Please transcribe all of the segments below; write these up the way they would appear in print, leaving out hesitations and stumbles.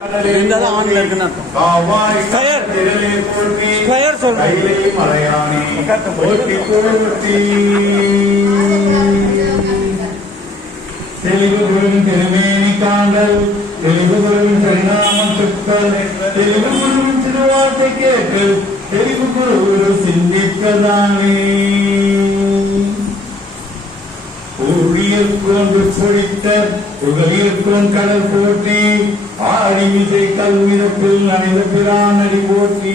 ஆன்ல இருக்குன்னு తెలుగు గురువు తిరుమేని కాండల్ తెలుగు గురువు పరిణాமத்துக்கள் తెలుగు గురువు திருவார்த்தை கேட்டு తెలుగు గురువు சிந்திக்கதானே ஊழியர்கொண்டு பொழித்த புகழியர்கொன் கடல் போற்றி ஆடிமிசை கல்விரப்பில் அணிந்த பிரானடி போற்றி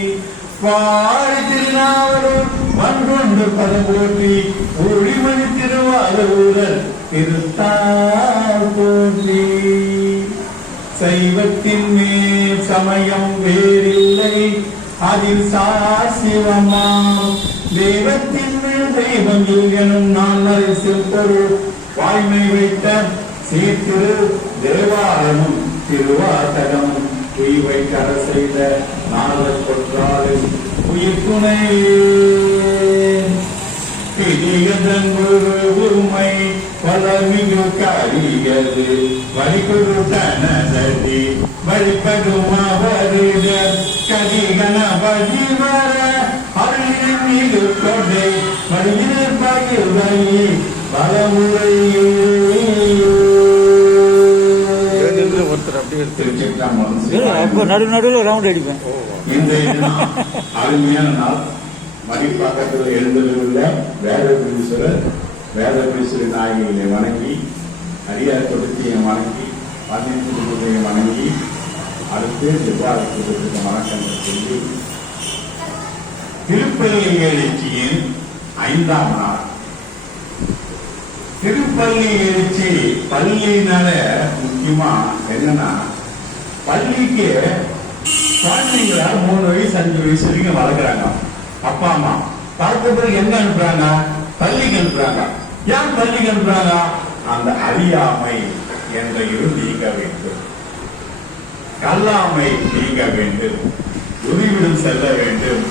பாடி திருநாவலூர் மன்றொன்று பதம் போற்றி ஒளிமணி திருவாரூரர் திருத்தால் போற்றி சைவத்தின் மேல் சமயம் வேறில்லை அதில் சாசிவமாம் தெய்வத்தின் மேல் தெய்வம் எனும் நான் அரசில் பொருள் வாய்மை வைத்த சீர்திரு தேவாரமும் திருவாசகமும் உய்வை கர செய்த நாளர் கொன்றாலும் உயிர்குணை உரிமை பலமிகு காரியது வழிகுரு தனதி வழிபடும் அவருட கதிகன வழிவர அருளின் மீது கொண்டை வழியில் பகிர்வை பலமுறையே நடுவில் ரவுண்ட் அடிப்பேன். அருமையான நாள். மணிப்பாக்கத்தில் எழுந்துள்ள வேதபுரீஸ்வரர் நாயகிகளை வணங்கி அடியார் தொடுத்தியை வணங்கி பதினெட்டு வணங்கி அடுத்து நிர்வாகத்திற்கு வணக்கங்கள் சொல்லி திருப்பள்ளி எழுச்சியின் 5ஆம் நாள். திருப்பள்ளி எழுச்சி பள்ளினால முக்கியமா என்னன்னா, பள்ளிக்கு குழந்தைங்கள 3 வயசு 5 வயசு வரைக்கும் வளர்க்குறாங்க அப்பா அம்மா. பார்த்த பிறகு எங்க அனுப்புறாங்க? பள்ளிக்கு அனுப்புறாங்க. ஏன் பள்ளிக்கு அனுப்புறாங்க? அந்த அறியாமை என்ற இருள் நீங்க வேண்டும், கல்லாமை நீங்க வேண்டும், உரிவிடம் செல்ல வேண்டும்.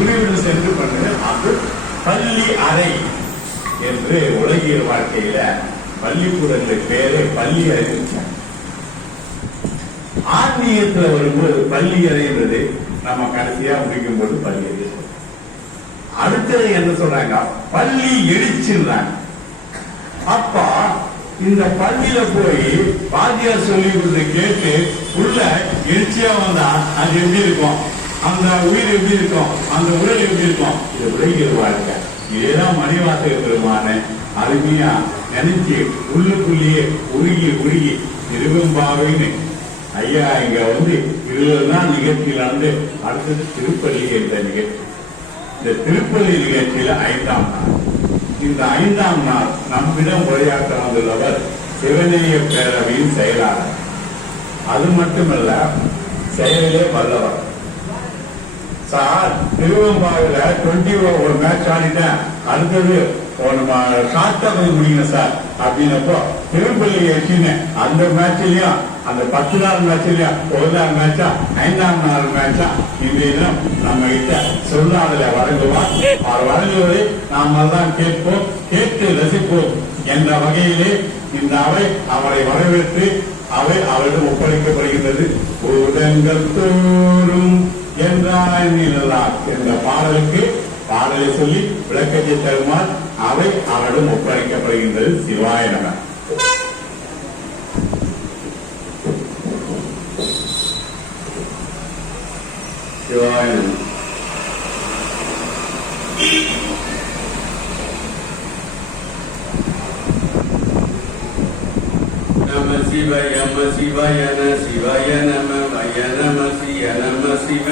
உரிவிடம் சென்று பண்ணது அது பள்ளி அறை என்று உலகியல் வாழ்க்கையில பள்ளிக்கூடங்களுக்கு பேரு பள்ளி அறிவிச்சாங்க. ஆன்மீகத்துல வரும்போது பள்ளி அறைன்றது நம்ம கடைசியா முடிக்கும் போது பள்ளி அறிவு. அடுத்தது என்ன சொல்றாங்க? பள்ளி எழுச்சின்றாங்க. அப்பா இந்த பள்ளியில போய் வாத்தியார் சொல்லி கொடுத்து கேட்டு உள்ள எழுச்சியா வந்தா அது எப்படி இருக்கும்? அந்த உயிர் எப்படி இருக்கும்? அந்த உடல் எப்படி இருக்கும்? இது உலகியல் வாழ்க்கை. இதேதான் மணிவாசக பெருமான அருமையா நினைச்சு உள்ளுக்குள்ளேயே உருகி திருவெம்பாவைன்னு ஐயா இங்க 20 நாள் நிகழ்ச்சியில் நடந்து அடுத்தது திருப்பள்ளி என்ற நிகழ்ச்சி. இந்த திருப்பள்ளி நிகழ்ச்சியில 5ஆம் நாள். இந்த 5ஆம் நாள் நம்மிடம் உரையாற்ற வந்துள்ளவர் சிவநேய பேரவையின் செயலாளர். அது மட்டுமல்ல, செயலிலே வல்லவர். சார், திருவெம்பாவில 21 மேட்ச் ஆடிட்டேன், அடுத்தது ஷார்ட்டா போய் முடியணும் சார் அப்படின்னப்போ திருப்பள்ளி எழுச்சின்னு அந்த மேட்ச்லயும் அந்த 10 நாள் மேட்ச்லயும் 1 நாள் மேட்சா 5ஆம் நாள் மேட்சா இன்றைய தினம் நம்ம கிட்ட சொல்லாதல வழங்குவார். அவர் வழங்குவதை நாம தான் கேட்போம், கேட்டு ரசிப்போம் என்ற வகையிலே இந்த அவை அவரை வரவேற்று அவை அவரிடம் ஒப்படைக்கப்படுகின்றது. பூதங்கள் தோறும் என்றாய் என்ற பாடலுக்கு பாடலை சொல்லி விளக்கத்தை தருமாறு அவை அவரிடம் ஒப்படைக்கப்படுகின்றது. சிவாய நம. சிவாய நம சிவாய நம சிவாய சிவாய நம வய நம சிய நம சிவ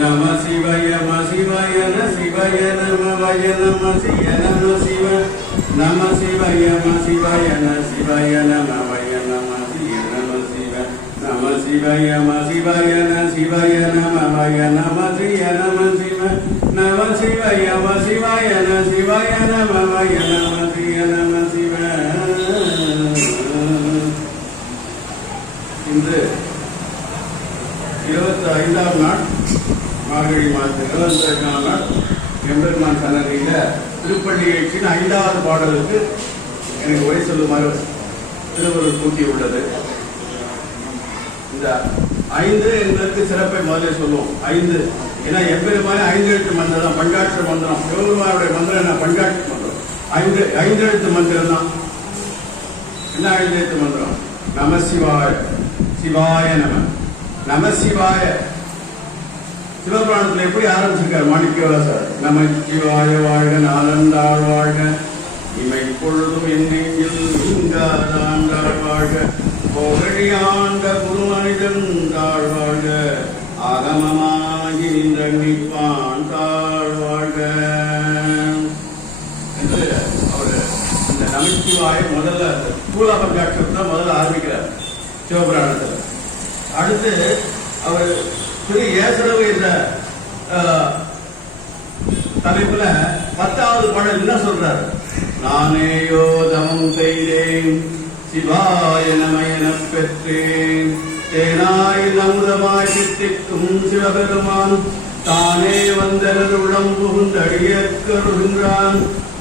நம சிவாய நம சிவாய சிவாய நம வய நம சிய நம சிவ நம சிவாய நம சிவாய சிவாய நம வய நம சிய நம சிவ நம சிவாய நம சிவாய சிவாய நம வய நம சிய நம சிவ நம சிவாய நம சிவாய சிவாய நம வய நம சிய நம சிவ. இன்று 25ஆம் நாள், மார்கழி மாதத்தில் 25ஆம் நாள் எம்பெருமான் சன்னதியில திருப்பள்ளி எழுச்சியின் 5வது பாடலுக்கு எனக்கு உரை சொல்லுமாறு திருவள்ளுவர் கூட்டி உள்ளது. இந்த ஐந்து என்பதற்கு சிறப்பை முதல்ல சொல்லுவோம். ஐந்து ஏன்னா எம்பெருமானே 5 எழுத்து மந்திரம் தான், பஞ்சாட்சர மந்திரம். சிவபெருமானுடைய மந்திரம் என்ன? பஞ்சாட்சர மந்திரம். 5 எழுத்து மந்திரம் தான். என்ன 5 எழுத்து மந்திரம்? நம சிவாய, சிவாய நம, நம சிவாய. சிவபுராணத்துல எப்படி ஆரம்பிச்சிருக்காரு மாணிக்கவாசகர்? நம சிவாய வாழ்க, நாளந்தாள் வாழ்க, இமை பொழுதும் என்னெங்கில் இங்காதாண்டாள் வாழ்க, புகழியாண்ட குருமனிதன் தாழ் வாழ்க, ஆகமமாகி நின்றான் தாழ் வாழ்க என்று அவர் இந்த நமச்சிவாய முதல்ல ஸ்தூல பஞ்சாட்சரத்தை முதல்ல ஆரம்பிக்கிறார் சிவபுராணத்தில். அடுத்து அவர் திரு ஏசரவு என்ற தலைப்புல 10வது பாடல் என்ன சொல்றார்? நானேயோ தவம் செய்தேன், சிவாய நம எனப் பெற்றேன், தேனாய் அமுதமாய் சித்திக்கும் சிவபெருமான் தானே வந்தனது உளம் புகுந்தடியற்கருகின்றான்,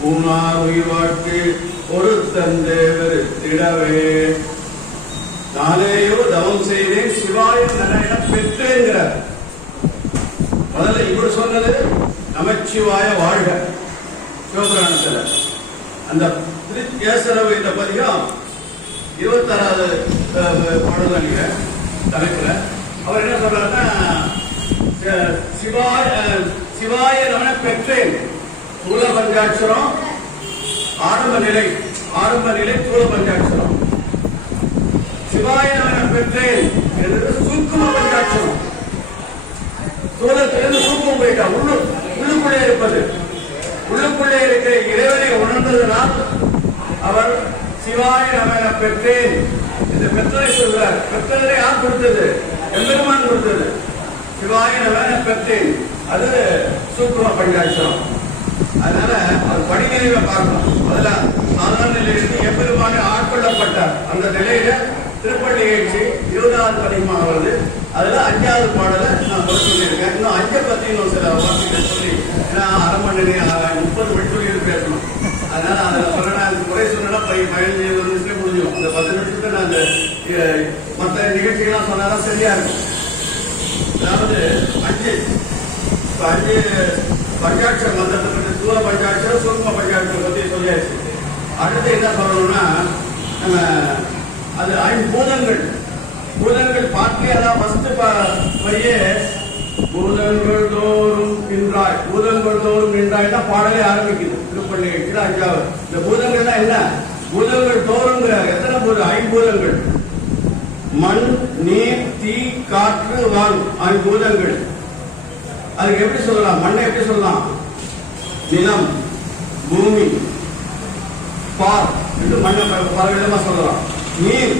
ஊனார் உயிர் வாழ்க்கை ஒரு தந்தேவரிடவே. நானேயோ தவம் செய்தேன், சிவாய நம எனப் பெற்றேங்கிறார். முதல்ல இவர் சொன்னது நமச்சிவாய வாழ்க சிவபுராணத்துல. அந்த ஏசரவு என்ற பதிகம் 26வது பாடல் தலைப்புல அவர் என்ன சொல்றாருன்னா, சிவாய நமன பெற்றேன். ஸ்தூல பஞ்சாட்சரம் ஆரம்ப நிலை ஸ்தூல பஞ்சாட்சரம். சிவாய நமன பெற்றேன் என்பது சூக்கும பஞ்சாட்சரம். ஸ்தூலத்திலிருந்து சூக்கம் போயிட்டா உள்ளுக்குள்ளே இருப்பது. உள்ளுக்குள்ளே இருக்கிற இறைவனை உணர்ந்ததனால் அவர் சிவாய நமன பெற்றேன் இந்த பெற்றதை சொல்றார். பெற்றதை யார் கொடுத்தது? எம்பெருமான் கொடுத்தது. சிவாய நமன பெற்றேன் அது சூக்கும பஞ்சாட்சரம். அதனால அவர் படிநிலையை பார்க்கணும். முதல்ல சாதாரண நிலையிலிருந்து எம்பெருமானை ஆட்கொள்ளப்பட்டார். அந்த நிலையில திருப்பள்ளி நிகழ்ச்சி 20வது பதிகமாக வருது. அதுல 5வது பாடல நான் சொல்லியிருக்கேன். இன்னும் 5 பத்தி இன்னும் சில வார்த்தைகள் சொல்லி, ஏன்னா 1/2 மணி நேரம் 30 மணி சொல்லி பேசணும். அதனால அதில் சொல்றேன், குறை சொன்னா 15 நிமிஷத்துல முடிஞ்சிடும். அந்த 10 நிமிஷத்துல நான் அந்த மற்ற நிகழ்ச்சிகள்லாம் சொன்னாதான் சரியா இருக்கும். அதாவது 5 பஞ்சாட்சர மந்திரத்தை பற்றி, ஸ்தூல பஞ்சாட்சரம் சூக்ம பஞ்சாட்சரம் பத்தி சொல்லியாச்சு. அடுத்து என்ன சொல்லணும்னா, நம்ம அது 5 பூதங்கள் பாக்கி. அதான் ஃபர்ஸ்ட் வரியே பூதங்கள் தோறும் நின்றாய், பூதங்கள் தோறும் நின்றாய் தான் பாடலே ஆரம்பிக்குது திருப்பள்ளி 5வது. இந்த பூதங்கள்னா என்ன? பூதங்கள் தோறுங்கிற எத்தனை பூதம்? 5 பூதங்கள். மண், நீர், தீ, காற்று, வான், 5 பூதங்கள். அதுக்கு எப்படி சொல்லலாம்? மண்ணை எப்படி சொல்லலாம்? நிலம், பூமி, பார் என்று மண்ணை பல விதமா சொல்லலாம். நீர்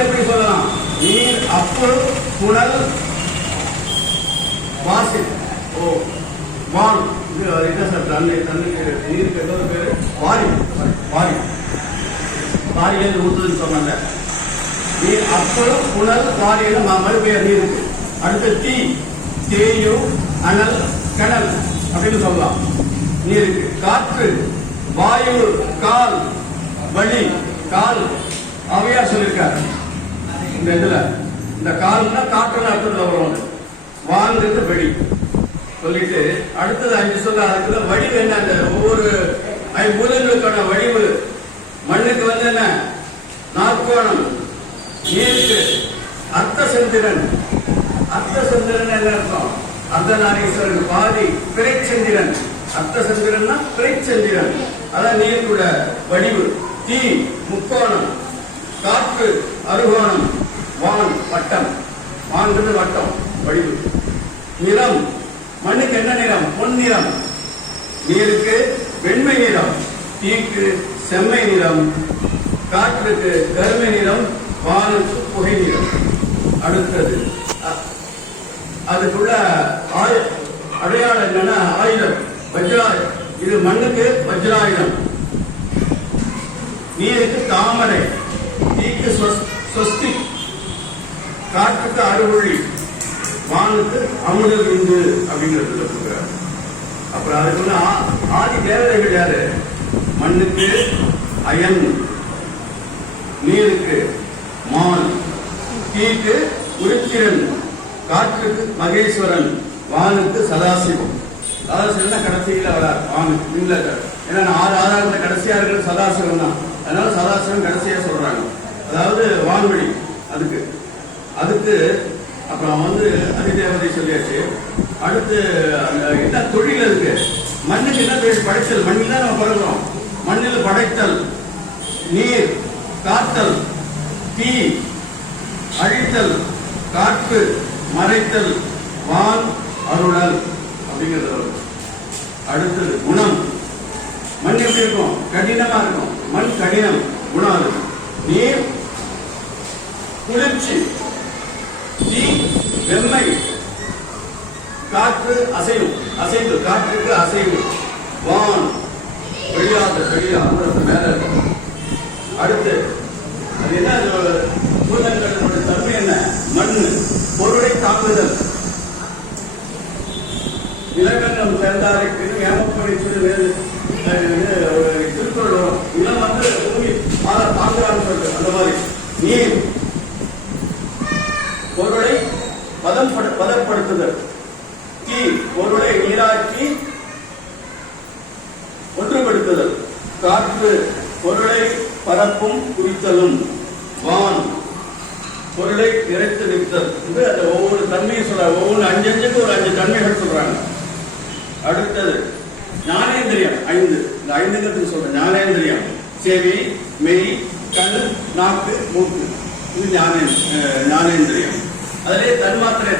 எப்படி சொல்லலாம்? நீர், அப்பு, புனல், வாசி, வான். என்ன சார் தண்ணுக்கு நீருக்கு ஏதோ பேரு? வாரி. வாரியில் ஊத்துதுன்னு சொன்னாங்க. நீர், அப்பு, புனல், வாரியில் மறுபெயர் நீருக்கு. அடுத்து தீ, தேயு, அனல், கடல் அப்படின்னு சொல்லலாம் நீருக்கு. காற்று, வாயு, கால், வழி, கால் அவையார் சொல்லியிருக்காரு இந்த இதுல. இந்த கால்னா காற்றுன்னு அர்த்தத்துல வரும். வாங்கிறது வெளி சொல்லிட்டு அடுத்தது 5 சொல்ல. அதுக்குள்ள வடிவு என்ன? அந்த ஒவ்வொரு 5 பூதங்களுக்கான வடிவு. மண்ணுக்கு வந்து என்ன? நாற்கோணம். நீருக்கு அர்த்த சந்திரன் என்ன அர்த்தம்? அர்த்தநாரீஸ்வரன் பாதி பிறைச்சந்திரன். அர்த்த சந்திரன்னா பிறைச்சந்திரன். அதான் நீருக்குட வடிவு. தீ முக்கோணம், காற்று அறுகோணம், வான் வட்டம். வான்றது வட்டம் வடிவு. நிறம், மண்ணுக்கு என்ன நிறம்? பொன்னிறம். நீருக்கு வெண்மை நிறம், தீக்கு செம்மை நிறம், காற்றுக்கு கருமை நிறம், வானுக்கு புகை நிறம். அடுத்தது அதுக்குள்ள அடையாளம் என்னன்னா ஆயுதம், வஜ்ராயுதம். இது மண்ணுக்கு வஜ்ராயுதம், நீருக்கு தாமரை, தீக்கு சொஸ்தி, காற்றுக்கு அறுவழி, வானுக்கு அமுத விந்து அப்படிங்கிறது சொல்றாரு. அப்புறம் அதுக்குள்ள ஆதி தேவதைகள் யாரு? மண்ணுக்கு அயன், நீருக்கு மான், தீக்கு உருத்திரன், காற்றுக்கு மகேஸ்வரன், வானுக்கு சதாசிவம். சதாசிவம் கடைசியில வரார் வானுக்கு இல்ல. ஏன்னா 6 ஆதாரத்துல கடைசியா இருக்கிறது சதாசிவம் தான். அதனால சதாசிவம் கடைசியா சொல்றாங்க. அதாவது வான்வெளி அதுக்கு அதுக்கு அப்புறம் அதிதேவதை சொல்லியாச்சு. அடுத்து என்ன தொழில் இருக்கு? மண்ணுக்கு என்ன தொழில்? படைத்தல். மண்ணில் தான் நம்ம பழகிறோம். மண்ணில் படைத்தல், நீர், காத்தல், தீ, அழித்தல், காற்று, மறைத்தல், வான், அருளல் அப்படிங்கிறது வரும். அடுத்தது குணம். மண் எப்படி இருக்கும்? கடினமா இருக்கும். மண் கடினம், குணம் அது. நீர் குளிர்ச்சி, தீ வெம்மை, காற்று அசைவு, காற்றுக்கு அசைவு, வான் வெளியாத மேல இருக்கும். அடுத்து அது என்ன? பூதங்களுடைய தன்மை என்ன? மண் பொருளை தாக்குதல். இலக்கணம் சேர்ந்தாருக்கு ஏமப்படி திருக்குறள் இளம் பூமி தாங்குறான்னு சொல்றது. அந்த மாதிரி நீர் பொருளை பதப்படுத்துதல். தீ பொருளை நீராக்கி ஒன்றுபடுத்துதல். காற்று பொருளை பரப்பும் குறித்தலும். வான் பொருளை நிறைத்து நிறுத்தல். இது அந்த ஒவ்வொரு தன்மையும் சொல்றாங்க. ஒவ்வொரு 5 ஒரு 5 தன்மைகள் சொல்றாங்க. அடுத்தது ஞானேந்திரியம் 5. இந்த 5 சொல்றேன். ஞானேந்திரியம் செவி, மெய், கண், நாக்கு, மூக்கு. இது ஞானேந்திரியம். அதிலே தன்மாத்திரை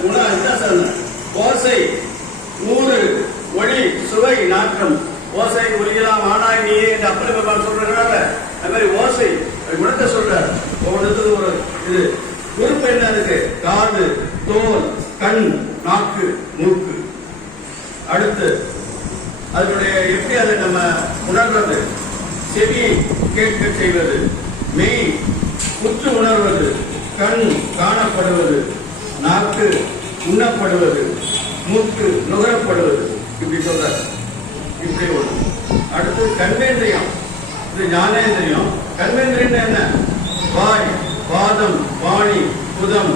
குணம் ஓசை, ஊறு, ஒளி, சுவை, நாற்றம். ஓசை ஒலியெல்லாம் ஆனாய் நீயே என்று அப்படி பெருமாள் சொல்றாங்க. அது மாதிரி ஓசை குணத்தை சொல்றார். ஒவ்வொருத்தருக்கு ஒரு இது உறுப்பு என்ன இருக்கு? காது, தோல், கண், நாக்கு, மூக்கு. அடுத்து அதனுடைய எப்படி அதை நம்ம உணர்வது? செவி கேட்க செய்வது, மெய் உற்று உணர்வது, கண் காணப்படுவது, நாக்கு உண்ணப்படுவது, மூக்கு நுகரப்படுவது. இப்படி சொல்ற. இப்படி ஒன்று. அடுத்து கர்மேந்திரியம். இது ஞானேந்திரியம். கர்மேந்திரியம் என்ன? வாய், பாதம், வாணி, புதம்,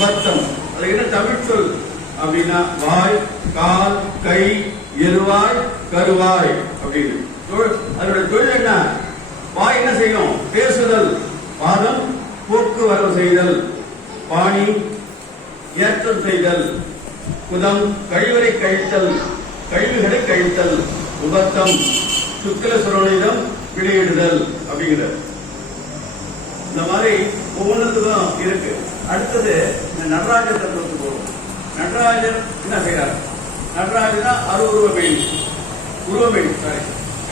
பத்தம். அது என்ன தமிழ் சொல் அப்படின்னா வாய், கால், கை, எருவாய், கருவாய் அப்படின்னு. அதனுடைய தொழில் என்ன? வாய் என்ன செய்யும்? பேசுதல். பாதம் போக்குவரவு செய்தல். பாணி ஏற்றம் செய்தல். புதம் கழிவறை கழித்தல், கழிவுகளை கழித்தல். உபத்தம் சுக்கில சுரணிதம் வெளியிடுதல் அப்படிங்கிறது. இந்த மாதிரி ஒவ்வொன்றுக்கும் இருக்கு. அடுத்தது இந்த நடராஜர் தத்துவத்துக்கு போகும். நடராஜர் என்ன செய்யறாரு? நடராஜர் அருவுருவமேனி, உருவமேனி. சாரி,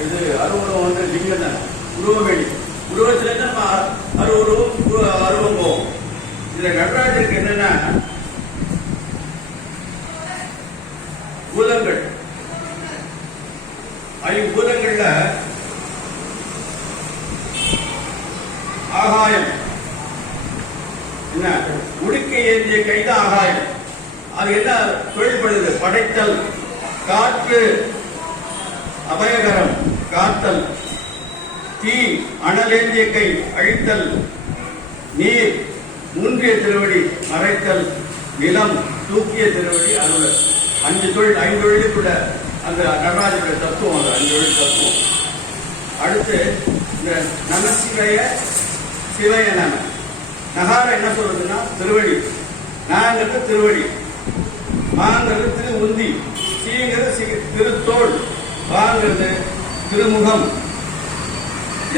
இது அருவுருவம் லிங்கம் தான். உருவமேனி. உருவத்துல நம்ம அருவம் போவோம். இதுல நடராஜருக்கு என்னன்னா பூதங்கள், 5 பூதங்கள்ல ஆகாயம் என்ன? உடுக்கை ஏந்திய கைதான் ஆகாயம். அது என்ன தொழில்படுது? படைத்தல். காற்று அபயகரம், காத்தல். தீ அனலேந்திய கை, அழித்தல். நீர் மூன்றிய திருவடி, மறைத்தல். நிலம் தூக்கிய திருவடி, அருளல். 5 தொழிலுக்குள்ள அந்த நடராஜனுடைய தத்துவம். அந்த 5 தொழில் தத்துவம். அடுத்து இந்த நமசிவய சிவய நம. நகாரம் என்ன சொல்றதுன்னா திருவடி. நாங்கிறது திருவடி, மாங்கிறது திரு உந்தி, சீங்கிறது திருத்தோள், வாங்கிறது திருமுகம்,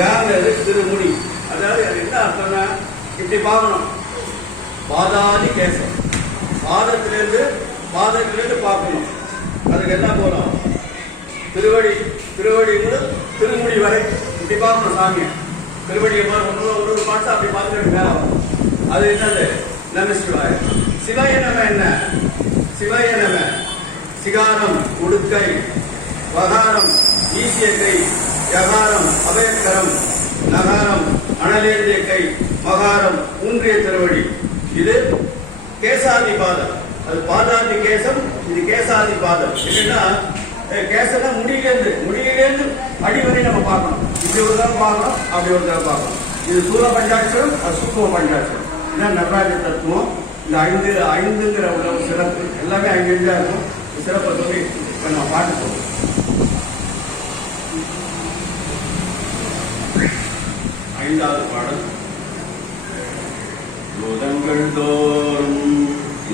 யாங்கிறது திருமுடி. அதாவது அது என்ன அர்த்தம்னா இப்படி பார்க்கணும். பாதாதி கேசம், பாதத்திலிருந்து பார்க்கணும். அதுக்கு என்ன போகணும்? திருவடி முதல் திருமுடி வரை இப்படி பார்க்கணும் சாமியை. திருவடியை ஒரு பாட்டு அப்படி பார்த்துட்டு அது என்னது? நம சிவாய. சிவாய நம என்ன? சிவாய நம சிகாரம் உடுக்கை, வகாரம் ஈசிய கை, யகாரம் அபயக்கரம், நகாரம் அனலேந்திய கை, மகாரம் ஊன்றிய திருவடி. இது கேசாதி பாதம். அது பாதாதி கேசம், இது கேசாதி பாதம். என்னன்னா கேசனா முடியிலேருந்து அடிவரை நம்ம பார்க்கணும். இப்படி ஒரு தரம் பார்க்கணும், அப்படி ஒரு தரம் பார்க்கணும். இது சூல பஞ்சாட்சரம், அது சூக்ம பஞ்சாட்சரம். இதான் நடராஜ தத்துவம். இந்த ஐந்துங்கிற உள்ள ஒரு சிறப்பு, எல்லாமே 5 இருக்கும். சிறப்பை சொல்லி இப்ப நம்ம பாட்டு போவோம். ஐந்தாவது பாடல். பூதங்கள் தோறும்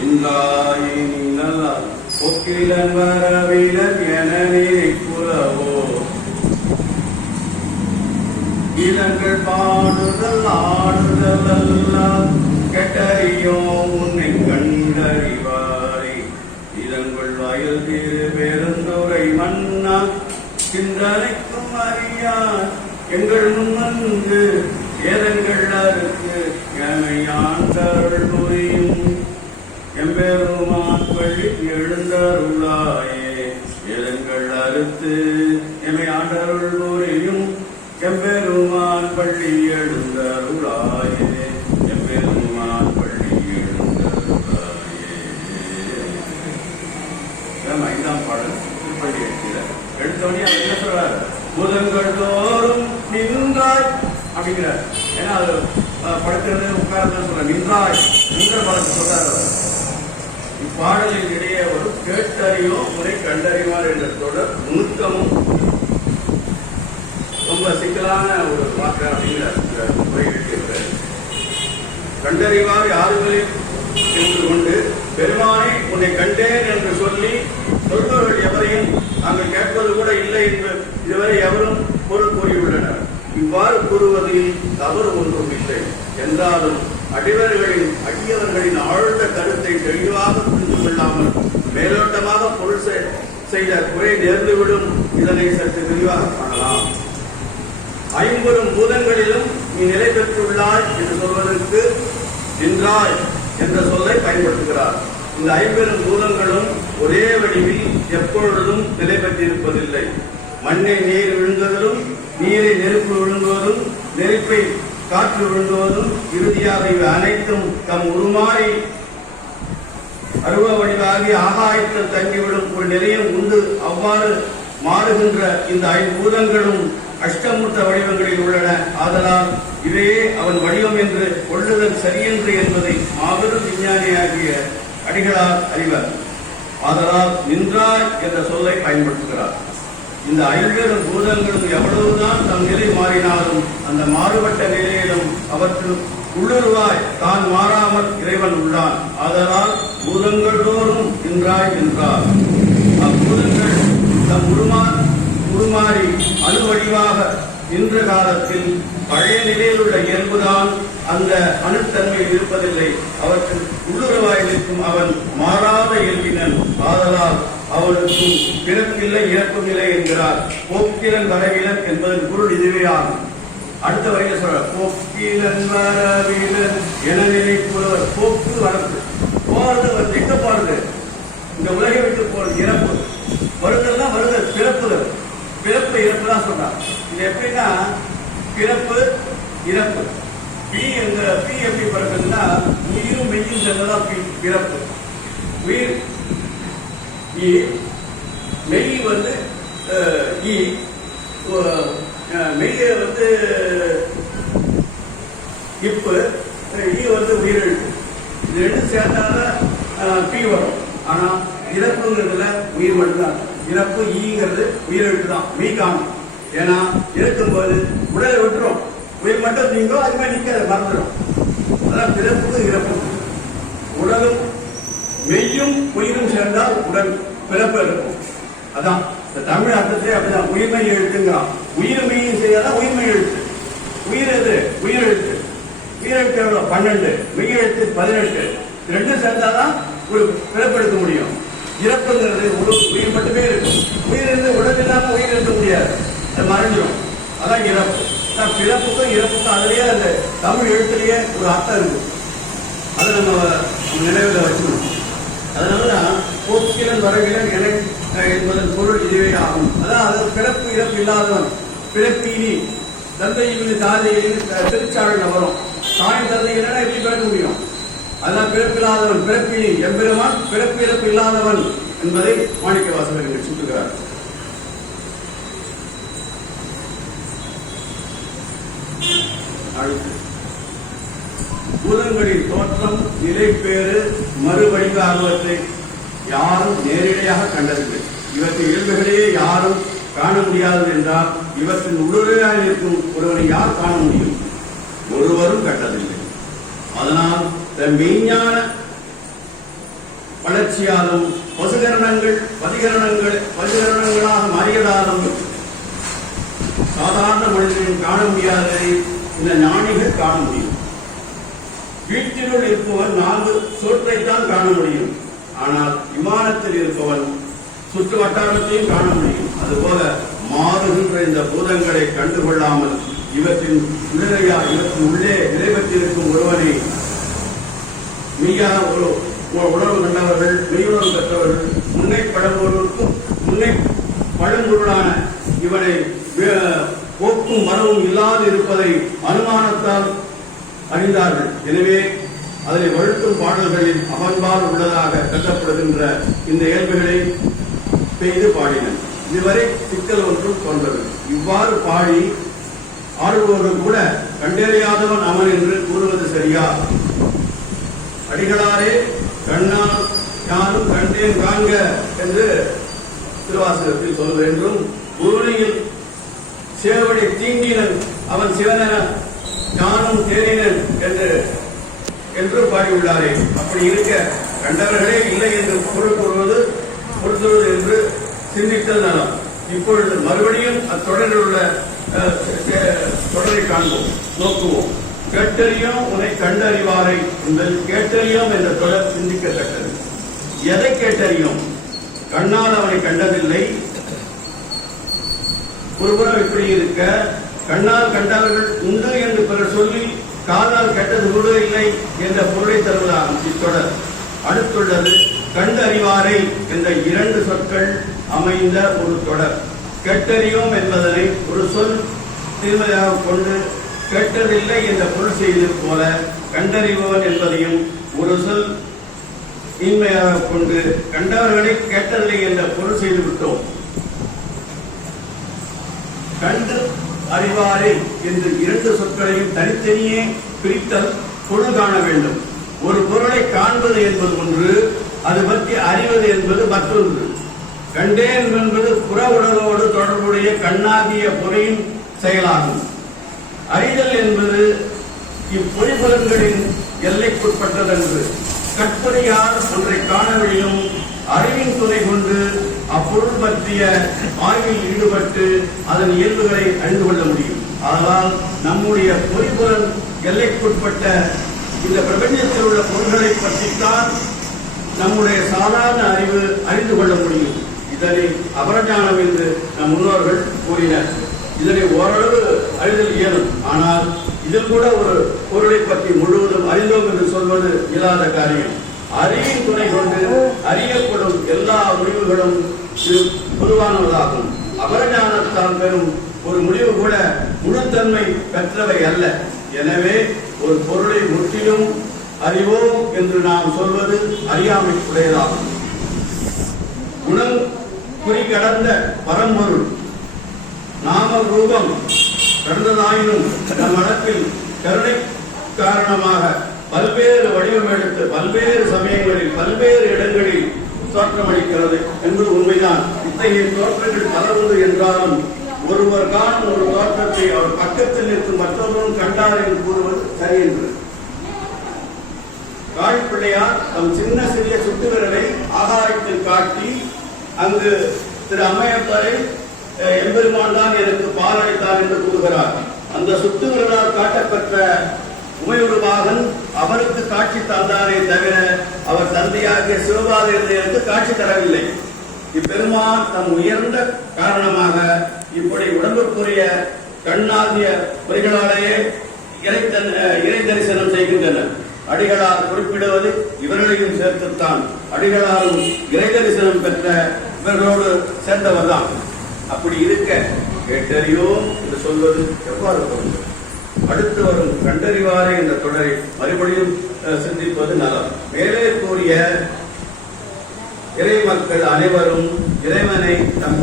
இன்றாயினால் பொக்கிலன் வரவிலன் என நினைப்புலவோ இளங்கள் பாடுதல் ஆடுதல் எல்லாம் கெட்டறியோ உன்னை கண்டறிவாரை இதங்கள் வயல் திரு பெருந்துரை மன்னா சிந்தனைக்கும் அறியான் எங்கள் முன்வந்து ஏதங்கள் அறுத்து எமையாண்டருள் புரியும் எம்பெருமான் பள்ளி எழுந்தருளாயே ஏதங்கள் அறுத்து எமையாண்டருள் புரியும் எம்பெருமான் பள்ளி எழுந்தருளாயே எம்பெருமான் பள்ளி எழுந்தருளாயே. 5ஆம் பாடல் திருப்பள்ளி எழுச்சியில எடுத்தோடனே அவர் என்ன சொல்றாரு? பூதங்கள் தோறும் நின்றாய் அப்படிங்கிறார். ஏன்னா அது படுக்கிறது உட்கார்ந்து சொல்ற நின்றாய் நின்ற பலத்தை சொல்றாரு. இப்பாடலின் இடையே ஒரு கேட்டறியோ முறை கண்டறிவார் என்ற தொடர் நுணுக்கமும் ரொம்ப சிக்கலான ஒரு வாக்கு அப்படிங்கிற முறை எழுதியவர். கண்டறிவார் யாருகளில் என்று கொண்டு பெருமானை உன்னை கண்டேன் என்று சொல்லி சொல்பவர்கள் எவரையும் நாங்கள் கேட்பது கூட இல்லை என்று இதுவரை எவரும் பொருள் கூறியுள்ளனர். இவ்வாறு கூறுவதில் தவறு ஒன்றும் இல்லை என்றாலும் அடியவர்களின் ஆழ்ந்த கருத்தை தெளிவாக புரிந்து கொள்ளாமல் மேலோட்டமாக பொருள் செய்த குறை நேர்ந்துவிடும். இதனை சற்று விரிவாக காணலாம். 50 பூதங்களிலும் நீ நிலை பெற்றுள்ளாய் என்று சொல்வதற்கு நின்றாய் என்ற சொல்லை பயன்படுத்துகிறார். இந்த 50 பூதங்களும் ஒரே வடிவில் எப்பொழுதும் நிலை பெற்றிருப்பதில்லை. மண்ணை நீர் விழுங்குவதும் நீரை நெருப்பு விழுங்குவதும் நெருப்பை காற்று விழுங்குவதும் இறுதியாக இவை அனைத்தும் தம் உருமாறி அருவ வடிவாகி ஆகாயத்தில் தங்கிவிடும் ஒரு நிலையம் உண்டு. அவ்வாறு மாறுகின்ற இந்த 5 பூதங்களும் அஷ்டமூர்த்த வடிவங்களில் உள்ளன. ஆதலால் இவையே அவன் வடிவம் என்று கொள்ளுதல் சரியென்று என்பதை மாபெரும் விஞ்ஞானியாகிய அடிகளார் அறிவர். ஆதலால் நின்றாய் என்ற சொல்லை பயன்படுத்துகிறார். இந்த 50 பூதங்களும் எவ்வளவுதான் தம் நிலை மாறினாலும் அந்த மாறுபட்ட நிலையிலும் அவற்றுள் உள்ளுருவாய் தான் மாறாமல் இறைவன் உள்ளான். ஆதலால் பூதங்கள் தோறும் நின்றாய் என்றார். அப்பூதங்கள் தம் உருமாறி அணுவடிவாக நின்ற காலத்தில் பழைய நிலையில் உள்ள இயல்புதான் அந்த அணுத்தன்மையில் இருப்பதில்லை. அவற்றில் உள்ளுறவாய் நிற்கும் அவன் மாறாத இயல்பினன். ஆதலால் அவனுக்கும் பிறப்பில்லை இறப்பும் இல்லை என்கிறார். போக்கிலன் வரவிலன் என்பதன் பொருள் இதுவே ஆகும். அடுத்த வரையில் சொல்ற போக்கிலன் வரவிலன் என நினைப்புவர். போக்கு வரப்பு போறது வந்து எங்க போறது? இந்த உலகை விட்டு போறது இறப்பு. வருதல் வருதல் பிறப்புதல். பிறப்பு இறப்பு தான் சொல்றான். இது எப்படின்னா பிறப்பு இறப்பு. பி எப்படி பிறக்குதுன்னா உயிரும் மெய்யும் சேர்ந்ததான் பிறப்பு. உயிர் இ, மெய் வந்து இ, மெய்ய வந்து இப்பு, இ வந்து உயிரெழுத்து. இது ரெண்டும் சேர்ந்தாதான் பி வரும். ஆனா இறப்புங்கிறதுல உயிர் மட்டும்தான். இறப்பு ஈங்கிறது உயிரெழுத்து தான். மெய் காணும். ஏன்னா இறக்கும்போது உடலை விட்டுரும், உயிர் மட்டும் நீங்கும். அது மாதிரி நிக்க மறந்துடும். அதான் பிறப்புக்கு இறப்புக்கு. உடலும் மெய்யும் உயிரும் சேர்ந்தால் உடல் பிறப்பு இருக்கும். அதான் இந்த தமிழ் அர்த்தத்தை அப்படிதான் உயிர்மை எழுத்துங்கிறான். உயிர் மெய்யும் செய்யாதான் உயிர்மை எழுத்து. உயிர் எது? உயிரெழுத்து. உயிரெழுத்து எவ்வளவு? 12. மெய் எழுத்து 18. ரெண்டும் சேர்ந்தாதான் ஒரு பிறப்பெடுக்க முடியும். இறப்புங்கிறது உயிர் மட்டுமே இருக்கும். உயிர் இருந்து உடல் இல்லாம உயிர் இருக்க முடியாது, அது மறைஞ்சிடும். அதான் இறப்பு. பிறப்புக்கும் இறப்புக்கும் அதுலயே அந்த தமிழ் எழுத்துலயே ஒரு அர்த்தம் இருக்கு. அதை நம்ம நினைவில் வச்சுக்கணும். அதனாலதான் போக்கிலன் வரவிலன் என என்பதன் பொருள் இதுவே ஆகும். அதான் அது பிறப்பு இறப்பு இல்லாதவன். பிறப்பினி தந்தையின் தாதையின் திருச்சாழல் வரும். தாய் தந்தை இல்லைன்னா எப்படி பிறக்க முடியும்? அதான் பிறப்பில்லாதவன் பிறப்பினி எம்பெருமான் பிறப்பு இறப்பு இல்லாதவன் என்பதை மாணிக்க வாசகர் இங்கு சுட்டுகிறார். பூதங்களின் தோற்றம், நிலைப்பேறு, மறுவடிவ ஆகியவற்றை யாரும் நேரடியாக கண்டதில்லை. இவற்றின் இயல்புகளையே யாரும் காண முடியாது என்றால் இவற்றின் உள்ளுரையாக இருக்கும் ஒருவனை யார் காண முடியும்? ஒருவரும் கண்டதில்லை. அதனால் மெய்ஞான வளர்ச்சியாலும் பதிகரணங்களாக மாறியதாலும் சாதாரண மனிதனும் காண முடியாததை இந்த ஞானிகள் காண முடியும். வீட்டினுள் இருப்பவன் 4 சோற்றைத்தான் காண முடியும். ஆனால் விமானத்தில் இருப்பவன் சுற்று வட்டாரத்தையும் காண முடியும். அதுபோல மாறுகின்ற இந்த பூதங்களை கண்டுகொள்ளாமல் இவற்றின் உள்ளே நிலை பெற்றிருக்கும் ஒருவனை மெய்யாக உணர்வு கண்டவர்கள், மெய்யுணர்வு பெற்றவர்கள், முன்னை பழம்பொருளுக்கும் முன்னை பழம்பொருளான இவனை போக்கும் மரமும் இல்லாது இருப்பதை அனுமானத்தால் அறிந்தார்கள். எனவே அதனை வழுத்தும் பாடல்களில் அவன்பால் உள்ளதாக கருதப்படுகின்ற இந்த இயல்புகளை பெய்து பாடினர். இதுவரை சிக்கல் ஒன்றும் தோன்றது. இவ்வாறு பாடி ஆடுபவர்கள் கூட கண்டறியாதவன் அவன் என்று கூறுவது சரியா? அடிகளாரே கண்ணால் யாரும் கண்டேன் காண்க என்று திருவாசகத்தில் சொல்வது என்றும், பூனையில் சேவடி தீண்டினன் அவன் சிவனென ஞானம் தேறினன் என்று பாடியுள்ளாரே. அப்படி இருக்க கண்டவர்களே இல்லை என்று பொருள் பொருத்துவது என்று சிந்தித்தல் நலம். இப்பொழுது மறுபடியும் அத்தொடரில் உள்ள தொடரை காண்போம், நோக்குவோம். கேட்டறியோம் உன்னை கண்டறிவாரை என்பது கேட்டறியோம் என்ற தொடர் சிந்திக்கத்தக்கது. எதை கேட்டறியோம்? கண்ணால் அவனை கண்டதில்லை. ஒருபுறம் இப்படி இருக்க கண்ணால் கண்டவர்கள் உண்டு என்று பிறர் சொல்லி காதால் கேட்டது கூட இல்லை என்ற பொருளை தருவதாகும் இத்தொடர். அடுத்துள்ளது கண்டறிவாரை என்ற 2 சொற்கள் அமைந்த ஒரு தொடர். கேட்டறியோம் என்பதனை ஒரு சொல் தீர்மையாக கொண்டு கேட்டதில்லை என்ற பொருள் செய்தது போல கண்டறிபவன் என்பதையும் ஒரு சொல் தீர்மையாக கொண்டு கண்டவர்களை கேட்டதில்லை என்ற பொருள் செய்து விட்டோம். கண்டு அறிவாரை என்று 2 சொற்களையும் தனித்தனியே பிரித்தல் பொருள் காண வேண்டும். ஒரு பொருளை காண்பது என்பது ஒன்று, அது பற்றி அறிவது என்பது மற்றொன்று. கண்டேன் என்பது புற உலகோடு தொடர்புடைய கண்ணாகிய பொறையின் செயலாகும். அறிதல் என்பது இப்பொறிபுலன்களின் எல்லைக்குட்பட்டதன்று. கற்பனையால் ஒன்றை காணவழியும் அறிவின் துணை கொண்டு அப்பொருள் பற்றிய ஆய்வில் ஈடுபட்டு அதன் இயல்புகளை அறிந்து கொள்ள முடியும். அதனால் நம்முடைய பொறிபுலன் எல்லைக்குட்பட்ட இந்த பிரபஞ்சத்தில் உள்ள பொருள்களை பற்றித்தான் நம்முடைய சாதாரண அறிவு அறிந்து கொள்ள முடியும். இதனை அபரஞானம் என்று நம் முன்னோர்கள் கூறினர். இதனை ஓரளவு அறிதல் இயலும். ஆனால் இதில் கூட ஒரு பொருளை பற்றி முழுவதும் அறிந்தோம் என்று சொல்வது இயலாத காரியம். அறிவின் துணை கொண்டு அறியப்படும் எல்லா முடிவுகளும் பொதுவானதாகும். அபரஞானத்தால் பெறும் ஒரு முடிவு கூட முழுத்தன்மை பெற்றவை அல்ல. எனவே ஒரு பொருளை முற்றிலும் அறிவோம் என்று நாம் சொல்வது அறியாமை உடையதாகும். குணம் குறி கடந்த பரம்பொருள் நாம ரூபம் கடந்ததாயினும் நம் மனத்தில் கருணை காரணமாக பல்வேறு வடிவம் எடுத்து பல்வேறு சமயங்களில் பல்வேறு இடங்களில் தோற்றமளிக்கிறது என்பது உண்மைதான். இத்தகைய தோற்றங்கள் பலருண்டு என்றாலும் ஒருவர் காணும் ஒரு தோற்றத்தை அவர் பக்கத்தில் நிற்கும் மற்றொருவரும் கண்டார் என்று கூறுவது சரி என்று. காழ்பிள்ளையார் தம் சின்ன சிறிய சுட்டு விரலை ஆகாயத்தில் காட்டி அங்கு திரு அம்மையப்பரை எம்பெருமான் தான் எனக்கு பால் அளித்தார் என்று கூறுகிறார். அந்த சுட்டு விரலால் காட்டப்பெற்ற உமையுடுவாகன் அவருக்கு காட்சி தந்தாரே தவிர அவர் தந்தையாகிய சிவபாதேவனுக்கு காட்சி தரவில்லை. இப்பெருமான் தம் உயர்ந்த காரணமாக இப்படி உடம்புக்குரிய கண்ணாகிய பொறிகளாலேயே இறை தரிசனம் செய்கின்றனர். அடிகளார் குறிப்பிடுவது இவர்களையும் சேர்த்துத்தான். அடிகளாரும் இறை தரிசனம் பெற்ற இவர்களோடு சேர்ந்தவர் தான். அப்படி இருக்க கேட்டறியோம் என்று சொல்வது எவ்வாறு பொருள்? அடுத்து வரும் கண்டறிவாரே என்ற தொடரை மறுபடியும் சிந்திப்பது நலம். மேலே கூறிய இறை மக்கள் அனைவரும் இறைவனை தன்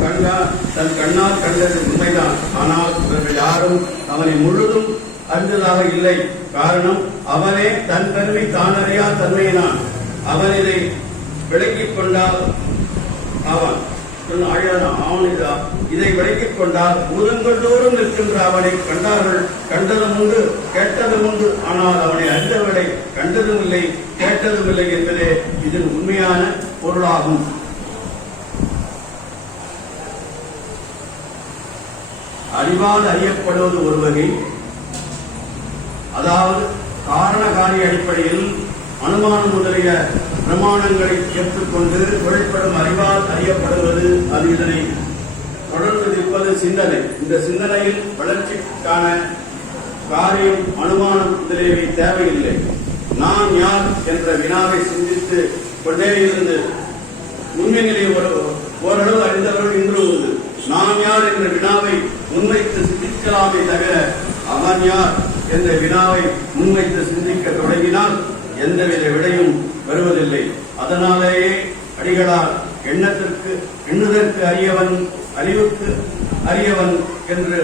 கண்ணால் கண்டது உண்மைதான். ஆனால் இவர்கள் யாரும் அவனை முழுதும் அறிந்ததாக இல்லை. காரணம், அவனே தன் தன்மை தானறியா தன்மையினான். அவன் இதை விளங்கிக் கொண்டால் அவன் இதை விளக்கிக் கொண்டால் பூதங்கள் தோறும் நிற்கின்ற அவனை கண்டார்கள், கண்டதும் உண்டு கேட்டதும் உண்டு. ஆனால் அவனை அறிந்தவரை கண்டதும் இல்லை கேட்டதும் இல்லை என்பதே இதன் உண்மையான பொருளாகும். அறிவால் அறியப்படுவது ஒரு வகை, அதாவது காரண காரிய அடிப்படையில் அனுமானம் முதலிய பிரமாணங்களை ஏற்றுக்கொண்டு வெளிப்படும் அறிவால் அறியப்படுவது. அது இதனை தொடர்ந்து நிற்பது சிந்தனை. இந்த சிந்தனையில் வளர்ச்சிக்கான காரியம் அனுமானம் முதலியவை தேவையில்லை. நான் யார் என்ற வினாவை சிந்தித்து கொண்டே இருந்து உண்மை நிலையை ஓரளவு அறிந்தவர்கள் இன்று உண்டு. நான் யார் என்ற வினாவை முன்வைத்து சிந்திக்கலாமே தவிர அவன் யார் என்ற வினாவை முன்வைத்து சிந்திக்க தொடங்கினால் எந்தவித விடையும் வருவதில்லை. அதனாலேயே அடிகளார் எண்ணுதற்கு அறியவன் அறிவுக்கு அறியவன் என்று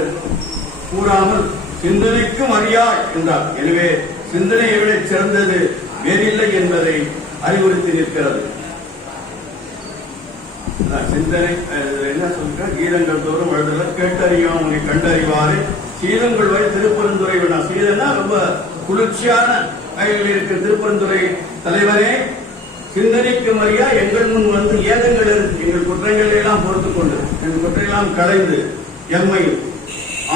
கூறாமல் சிந்தனைக்கும் அறியாய் என்றார். எனவே சிந்தனையை விட சிறந்தது வேறில்லை என்பதை அறிவுறுத்தி நிற்கிறது. சிந்தனை என்ன சொல்ற, கீதங்கள் தோறும் எழுதல கேட்டறியும் உன்னை கண்டறிவாறு சீதங்கள் வரை திருப்பெருந்துறை வேணா. சீதனா ரொம்ப குளிர்ச்சியான இருக்கிற திருப்பெருந்துறை தலைவரே, சிந்தனைக்கு மரியா எங்கள் முன் வந்து ஏதங்கள் எங்கள் குற்றங்களை எல்லாம் பொறுத்துக் கொண்டு எங்கள் குற்றையெல்லாம் களைந்து எம்மை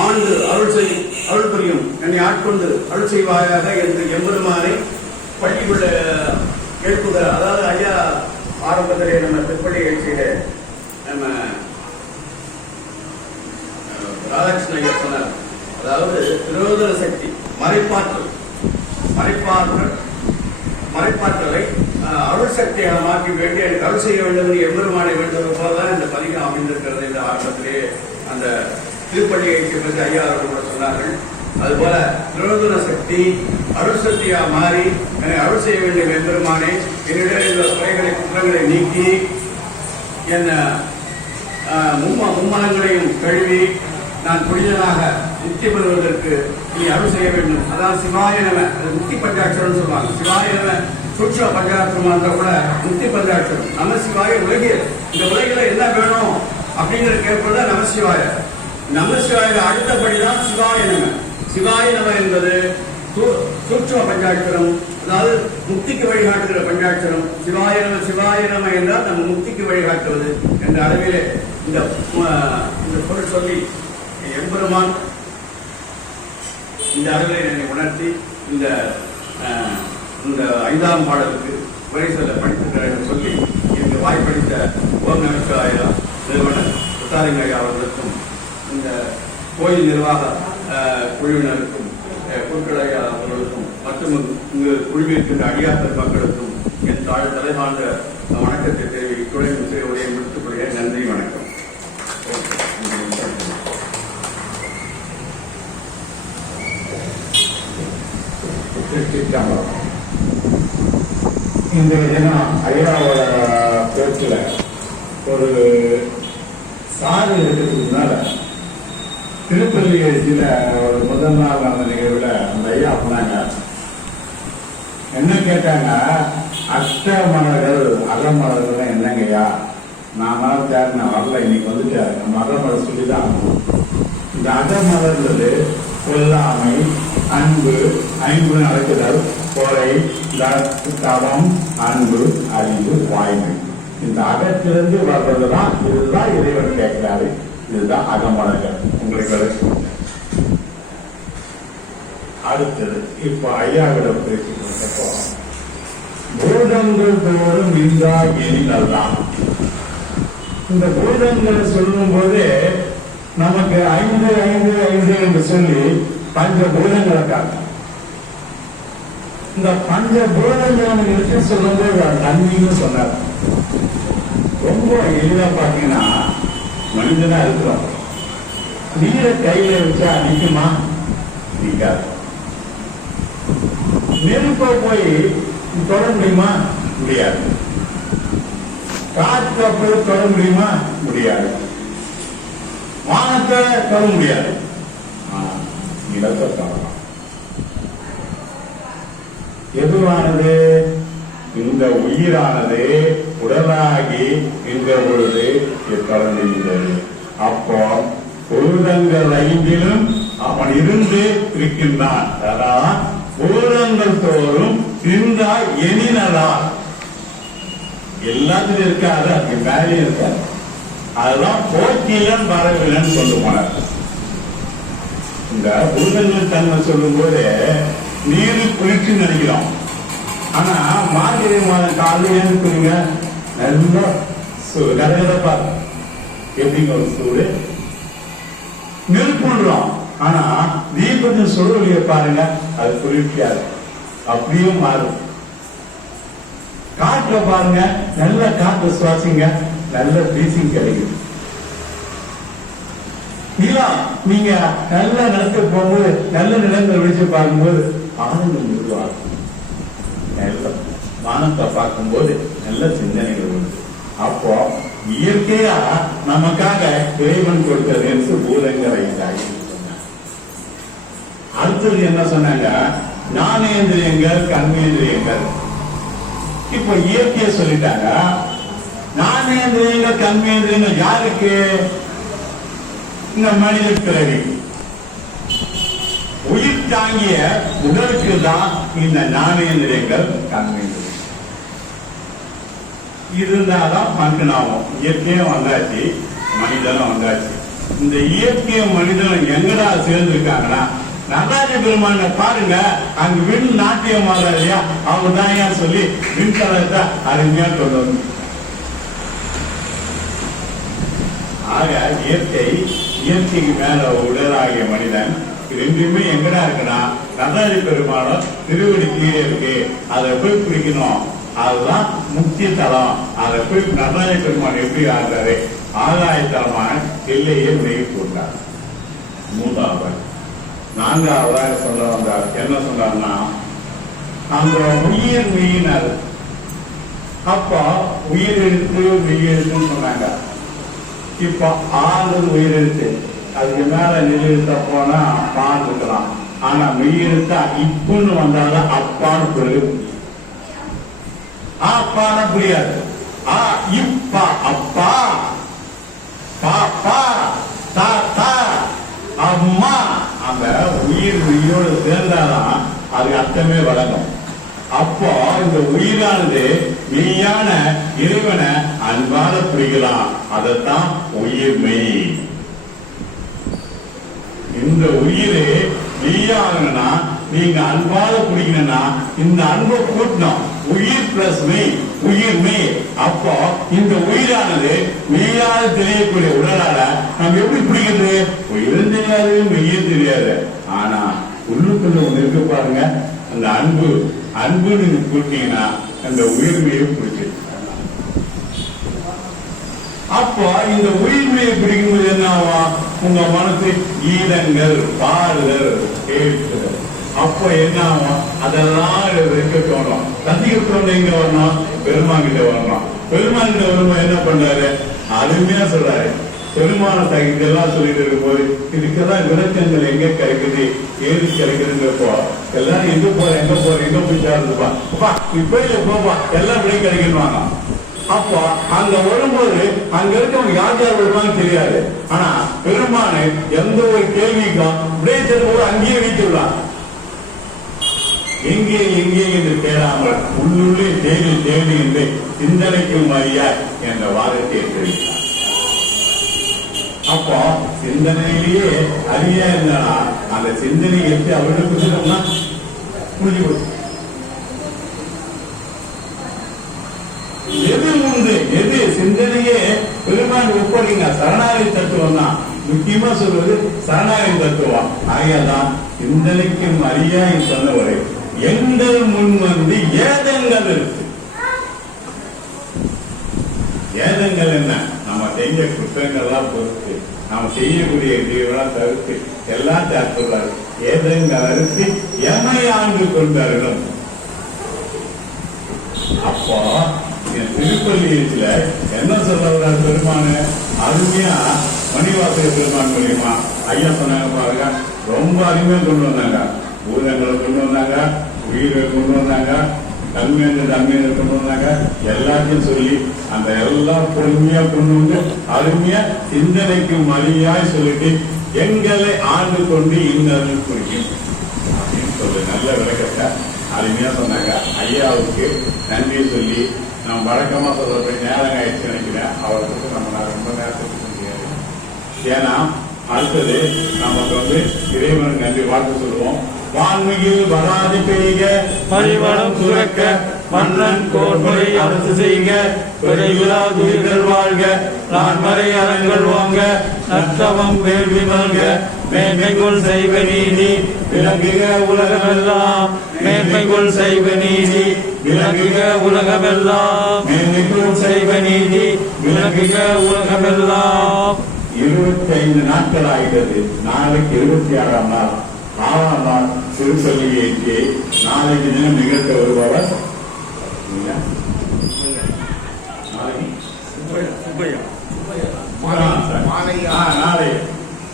ஆண்டு அருள் புரியும், என்னை ஆட்கொண்டு அருள் செய்வாயாக என்று எம்பெருமானை பள்ளிக்குள்ள எழுப்புகிறார். அதாவது ஐயா ஆரம்பத்திலே நம்ம திருப்பள்ளி எழுச்சியில நம்ம ராதாகிருஷ்ண ஐயா சொன்னார். அதாவது விரோதன சக்தி மறைப்பாற்றலை அருள் சக்தியாக மாற்றி வேண்டி எனக்கு அருள் செய்ய வேண்டும் என்று எம்பெருமானை வேண்டுவது போலதான் இந்த பதிகம் அமைந்திருக்கிறது என்று ஆரம்பத்திலே அந்த திருப்பள்ளி எழுச்சி பற்றி ஐயா அவர்கள் கூட சொன்னார்கள். அதுபோல விரோதன சக்தி அருள் சக்தியாக மாறி என்னை அருள் செய்ய வேண்டும் எம்பெருமானே, என்னிடம் இந்த குறைகளை குற்றங்களை நீக்கி என்ன மும்மனங்களையும் கழுவி நான் புனிதனாக முக்தி பெறுவதற்கு நீ அருள் செய்ய வேண்டும். அதாவது சிவாய நம, முக்தி பஞ்சாட்சரம் சொல்லுவாங்க. சிவாய நம சூட்ச பஞ்சாட்சரமா இருந்தா கூட முக்தி பஞ்சாட்சரம். நம சிவாய உலகில் இந்த உலகில என்ன வேணும் அப்படிங்கிற கேட்பதுதான் நமசிவாய. நமசிவாய அடுத்தபடிதான் சிவாய நம. சிவாய நம என்பது சூட்ச பஞ்சாட்சரம், அதாவது முக்திக்கு வழிகாட்டுகிற பஞ்சாட்சரம். சிவாய நம என்றால் நம்ம முக்திக்கு வழிகாட்டுவது என்ற அளவிலே இந்த பொருள் சொல்லி எம்பெருமான் இந்த அளவிலே என்னை உணர்த்தி இந்த 5ஆம் பாடலுக்கு உரை சொல்ல படித்திருக்கிறார் என்று சொல்லி எனக்கு வாய்ப்பளித்த ஓம் நமச்சிவாய நிறுவனர் முத்தாலிங்க ஐயா அவர்களுக்கும் இந்த கோயில் நிர்வாக குழுவினருக்கும் பொருட்களையா அவர்களுக்கும் மற்றும் இங்கு குழுவிற்கின்ற அடியார் மக்களுக்கும் என் தலைவாழ்ந்த வணக்கத்தை தெரிவி துணை உரையை முடித்துக் கொள்கிறேன். நன்றி, வணக்கம். இந்த தினம் ஐயாவோட பேச்சில் ஒரு சாறு இருக்கிறதுக்கு முன்னால திருப்பள்ளி எழுச்சியில ஒரு முதல் நாள் நடந்த நிகழ்வுல அந்த ஐயா போனாங்க. என்ன கேட்டாங்க, அஷ்டமலர்கள் அகமலர்கள் என்னங்கய்யா? நான் தேர்ன வரல, இன்னைக்கு வந்துட்டாரு. நம்ம அகமலர் சொல்லிதான் இந்த அகமலர்ன்றது கொல்லாமை, அன்பு, ஐம்பு நடக்குதல், கொலை, தவம், அன்பு, அறிவு, வாய்மை. இந்த அகத்திலிருந்து வர்றதுதான். இதுதான் இறைவன் கேட்கிறாரு. இதுதான் அகமலர்கள். உங்களுக்கு அடுத்தது இப்ப ஐயாவிடம் பேசிக்கிறப்போ பூதங்கள் தோறும் இந்தா எனில் தான். இந்த பூதங்களை சொல்லும் போது நமக்கு 5 5 5 என்று சொல்லி பஞ்சபூதங்களை காட்டும். இந்த பஞ்சபூதங்களை எடுத்து சொல்லும்போது தண்ணின்னு சொன்னார். ரொம்ப எளிதா பாத்தீங்கன்னா மனிதனா இருக்கிறோம். நீரை கையில வச்சா நிக்குமா? நிக்காது. நெருப்ப போய் தொட முடியுமா? முடியாது. காற்றை போய் தொட முடியுமா? முடியாது. வானத்தை தொட முடியாது. நிலத்தை தொடலாம். எதுவானது? இந்த உயிரானது உடலாகி இந்த பொழுது தொடர்ந்துகிறது. அப்போ பூதங்கள் ஐந்திலும் அவன் இருந்து இருக்கின்றான். அதான் பூதங்கள் தோறும் இருந்தா எனினதா எல்லாத்திலும் இருக்காது, அது மேலே இருக்காது. அதுதான் போக்கிலன் வரவில்லைன்னு சொல்லுவாங்க. இந்த பூதங்கள் தன்மை சொல்லும் போது நீரில் குளிர்ச்சி நினைக்கிறோம். ஆனா மார்கழி மாதம் காலையில் ஏற்றுக்குறீங்க, நல்லா கதகதப்பா எப்படிங்க ஒரு சூடு நெருப்புன்றோம். ஆனா தீபத்தின் சுழலிய பாருங்க, அது குளிர்ச்சியாது, அப்படியும் மாறும். காற்ற பாருங்க, நல்ல காற்று சுவாசிங்க, நல்ல பீசிங் கிடைக்குது. நிலம் நீங்க நல்ல நிலத்தை போகும்போது, நல்ல நிலங்களை விழிச்சு பார்க்கும்போது ஆனந்தம் உருவாகும். நல்ல வானத்தை பார்க்கும்போது நல்ல சிந்தனைகள் உண்டு. அப்போ இயற்கையா நமக்காக இறைவன் கொடுத்தது என்று பூதங்களை அடுத்தது என்ன சொன்னாங்க? ஞானேந்திரியங்கள், கர்மேந்திரியங்கள். இப்ப இயற்கையை சொல்லிட்டாங்க. ஞானேந்திரியங்கள், கர்மேந்திரியங்கள் யாருக்கு? இந்த மனித பிறவி உயிர் தாங்கிய உடலுக்கு தான் இந்த ஞானேந்திரியங்கள், கர்மேந்திரியங்கள் இருந்தாதான் மனுஷனாகும். இயற்கையும் வந்தாச்சு, மனிதனும் வந்தாச்சு. இந்த இயற்கையும் மனிதனும் எங்கடா சேர்ந்திருக்காங்கன்னா, நடராஜ பெருமான பாருங்க, அங்க விண் நாட்டியம் இல்லையா, அவங்க தான் ஏன் சொல்லி விண்கலத்தை அருமையா கொண்டு வந்து. ஆக இயற்கைக்கு மேல உடலாகிய மனிதன் ரெண்டுமே எங்கடா இருக்குன்னா நடராஜ பெருமானம் திருவடி கீழே இருக்கு. அதை போய் பிடிக்கணும், அதுதான் முக்கிய தலம். அதை போய் நடராஜ பெருமான் எப்படி ஆகிறாரு? ஆகாயத்தலமான எல்லையை விலகி போட்டார். மூன்றாவது. நான்காவதாக சொல்ல வந்தார். என்ன சொன்னார்னா, அந்த உயிர் மெய்யினர். அப்போ உயிர் எழுத்து மெய் எழுத்துன்னு சொன்னாங்க. இப்ப ஆறு உயிர் எழுத்து, அதுக்கு மேல நெல் எழுத்த போனா பான் இருக்கலாம். ஆனா மெய் எழுத்தா இப்புன்னு வந்தாலும் அப்பான்னு பிறகு அப்பான புரியாது. இப்பா அப்பா, பாப்பா, தாத்தா, அம்மா. அந்த உயிர் மெய்யோடு சேர்ந்தாதான் அது அர்த்தமே வழங்கும். அப்போ இந்த உயிரானது மெய்யான இறைவனை அன்பால பிடிக்கலாம். அதைத்தான் உயிர் மெய். இந்த உயிரை மெய்யாகணும்னா நீங்க அன்பால பிடிக்கணும்னா இந்த அன்பை கூட்டணும். உயிர் பிளஸ் மெய், உயிர் மெய். அப்போ இந்த உயிரானது மெய்யால தெரியக்கூடிய உடலால நம்ம எப்படி பிடிக்கிறது? உயிரும் தெரியாது, மெய்யும் தெரியாது. ஆனா உள்ளுக்குள்ள ஒண்ணு இருக்கு பாருங்க, அந்த அன்பு நீங்க கூட்டீங்கன்னா அந்த உயிர் மெய்யை பிடிச்சி. அப்போ இந்த உயிர்மையை பிடிக்கும்போது என்ன ஆகும்? உங்க மனசு ஈடங்கள், பாடுதல், கேட்குதல். அப்போ என்ன ஆகும்? அதெல்லாம் இருக்க தோணும். சந்திக்க எங்க வரணும்? பெருமான் கிட்ட வரணும். பெருமான் கிட்ட வரும்போது என்ன பண்றாரு? அருமையா சொல்றாரு. பெருமான இதெல்லாம் சொல்லிட்டு இருக்கும்போது இதுக்கெல்லாம் விளக்கங்கள் எங்க கிடைக்குது, ஏது கிடைக்குதுங்கிறப்போ எல்லாரும் எங்க போய் சாருப்பா இப்ப போப்பா எல்லாம் விலை கிடைக்கணுவாங்க. அப்போ அங்க வரும்போது அங்க இருக்கவங்க யார் யார் வருவாங்க தெரியாது. ஆனா பெருமானை எந்த ஒரு கேள்விக்கும் விடை செல்லும்போது அங்கேயே வைத்துள்ளார். எங்கே என்று தேடாமல் உள்ளுள்ளே தேடி என்று சிந்தனைக்கும் அறியா என்ற வாதத்தை தெரிவித்தார். அப்போ சிந்தனையிலேயே அறியா இருந்தா அந்த சிந்தனை எப்படி அவர்களுக்கு சொன்னோம்னா புரிஞ்சு போச்சு. எது உண்டு, எது சிந்தனையே பெருமான் ஒப்படைங்க. சரணாகதி தத்துவம் தான் முக்கியமா சொல்வது. சரணாகதி தத்துவம் ஆகியதான் சிந்தனைக்கும் அறியாய் சொன்னவரை எங்கள் முன் வந்து ஏதங்கள் இருக்கு. ஏதங்கள் என்ன? நம்ம செய்ய குற்றங்கள்லாம் பொறுத்து, நாம் செய்யக்கூடிய இதெல்லாம் தவிர்த்து எல்லாம் தடுத்துள்ளார். ஏதங்கள் அறுத்து எமை ஆண்டு கொண்டாரிடம். அப்போ திருப்பள்ளியில என்ன சொல்ல வர்றாரு பெருமானு? அருமையா மணிவாசக பெருமான் மூலியமா ஐயா சொன்னாங்க பாருங்க, ரொம்ப அருமையா கொண்டு வந்தாங்க. பூதங்களை கொண்டு வந்தாங்க, உயிரை கொண்டு வந்தாங்க, தன்மையை கொண்டு வந்தாங்க. எல்லாத்தையும் சொல்லி அந்த எல்லாம் பொறுமையா கொண்டு வந்து அருமையா சிந்தனைக்கு மொழியாய் சொல்லிட்டு எங்களை ஆண்டு கொண்டு இன்னும் குறிக்கும் அப்படின்னு சொல்லி நல்ல விளக்கத்தை அருமையா சொன்னாங்க. ஐயாவுக்கு நன்றி சொல்லி நான் வழக்கமா சொல்ற நேரம் ஆயிடுச்சு நினைக்கிறேன். அவருக்கு நம்ம ரொம்ப நேரத்துக்கு முடியாது. ஏன்னா அடுத்தது நமக்கு வந்து இறைவன் நன்றி வாழ்த்து சொல்லுவோம். வான்மிகில் வராது பெய்க, பரிவளம் சுரக்க, மன்னன் கோன்முறை அரசு செய்க, குறைவிலா உயிர்கள் வாழ்க, நான்மறை அறங்கள் ஓங்க, நற்றவம் வேள்வி மல்க, மேன்மைக்குள் செய்வ நீதி விளங்குக உலகமெல்லாம், மேன்மைக்குள் செய்வ நீதி விளங்குக உலகமெல்லாம், மேன்மைக்குள் செய்வ நீதி விளங்குக உலகமெல்லாம். 25 நாட்கள் ஆகிறது. நாளைக்கு 26ஆம் நாள், 6ஆம் நாள் திருச்சொல்லி ஏற்றி நாளைக்கு தினம் நிகழ்த்த வருபவர்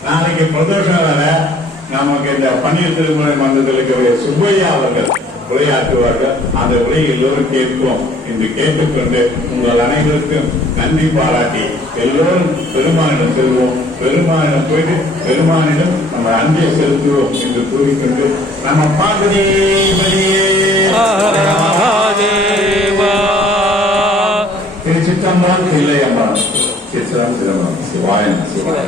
நாளைக்கு பிரதோஷம் வேற. நமக்கு இந்த பன்னீர் திருமுறை மன்றத்திற்கு சுப்பையா அவர்கள் உரையாற்றுவார்கள். அந்த உரையை எல்லோரும் கேட்போம் என்று கேட்டுக்கொண்டு உங்கள் அனைவருக்கும் நன்றி பாராட்டி எல்லோரும் பெருமானிடம் செல்வோம். பெருமானிடம் போயிட்டு பெருமானிடம் நம்ம அன்பை செலுத்துவோம் என்று கூறிக்கொண்டு நம்ம திருச்சிற்றம்பலம், தில்லையம்பலம், சித்திரம் சிதம்பரம், சிவாய சிவாய.